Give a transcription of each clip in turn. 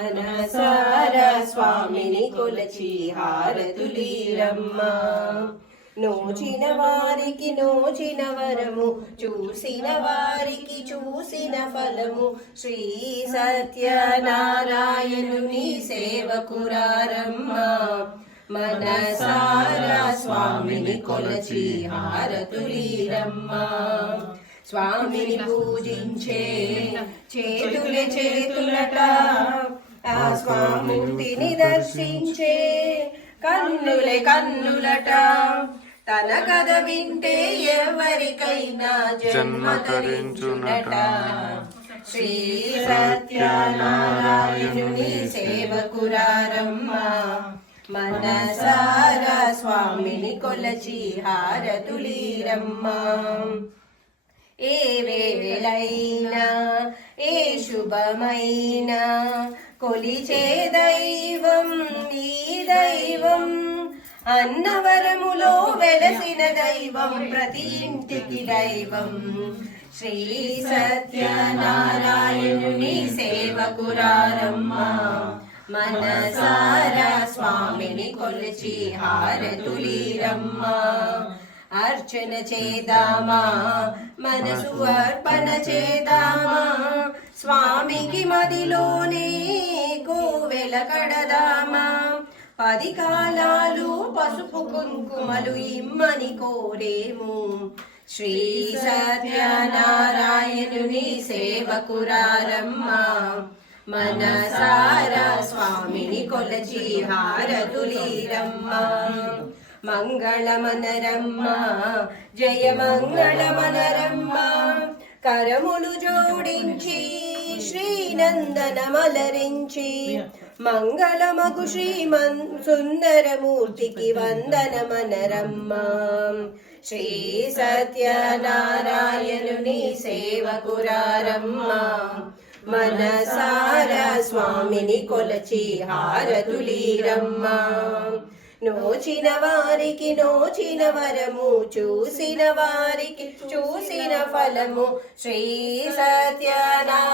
మనసారా స్వామిని కొలచి హారతులీరమ్మా. నోచిన వారికి నోచిన వరము, చూసిన వారికి చూసిన ఫలము. శ్రీ సత్యనారాయణుని సేవకురారమ్మా. మనసారా స్వామిని కొలచి హారతులీరమ్మా. స్వామిని పూజించే చేతులే చేతులట, ఆ స్వామూర్తిని దర్శించే కన్నులే కన్నులట. తన కథ వింటే ఎవరికైనా జన్మ ధరించునట. శ్రీ సత్యనారాయణుని సేవకురారమ్మా. మనసారా స్వామిని కొలచి హారతులీరమ్మా. ఏ వేళైనా ఏ శుభమైనా కొలిచే దైవం ఈ దైవం. అన్నవరములో వెలసిన దైవం, ప్రతి ఇంటికి దైవం. శ్రీ సత్యనారాయణుని సేవకురారమ్మా. మనసారా స్వామిని కొలిచి హారతులీరమ్మా. అర్చన చేద్దామా, మనసు అర్పణ చేద్దామా. స్వామికి మదిలోనే కోవెల కడదామా. 10 కాలాలు పసుపు కుంకుమలు ఇమ్మని కోరేము. శ్రీ సత్యనారాయణుని సేవకురారమ్మా. మనసారా స్వామిని కొలచి హారతులీరమ్మా. మంగళమనరమ్మా, జయ మంగళమనరమ్మా. కరములు జోడించి శ్రీనందనమలరించి, మంగళమగు సుందరమూర్తికి వందనమనరమ్మా. శ్రీ సత్యనారాయణుని సేవకురారమ్మా. మనసారా స్వామిని కొలచి హారతులీరమ్మా. నోచిన వారికి నోచిన వరము, చూసిన వారికి చూసిన ఫలము. శ్రీ సత్యనారాయణుని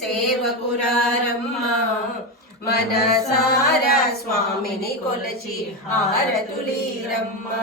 సేవకురారమ్మా. మనసారా స్వామిని కొలచి హారతులీరమ్మా.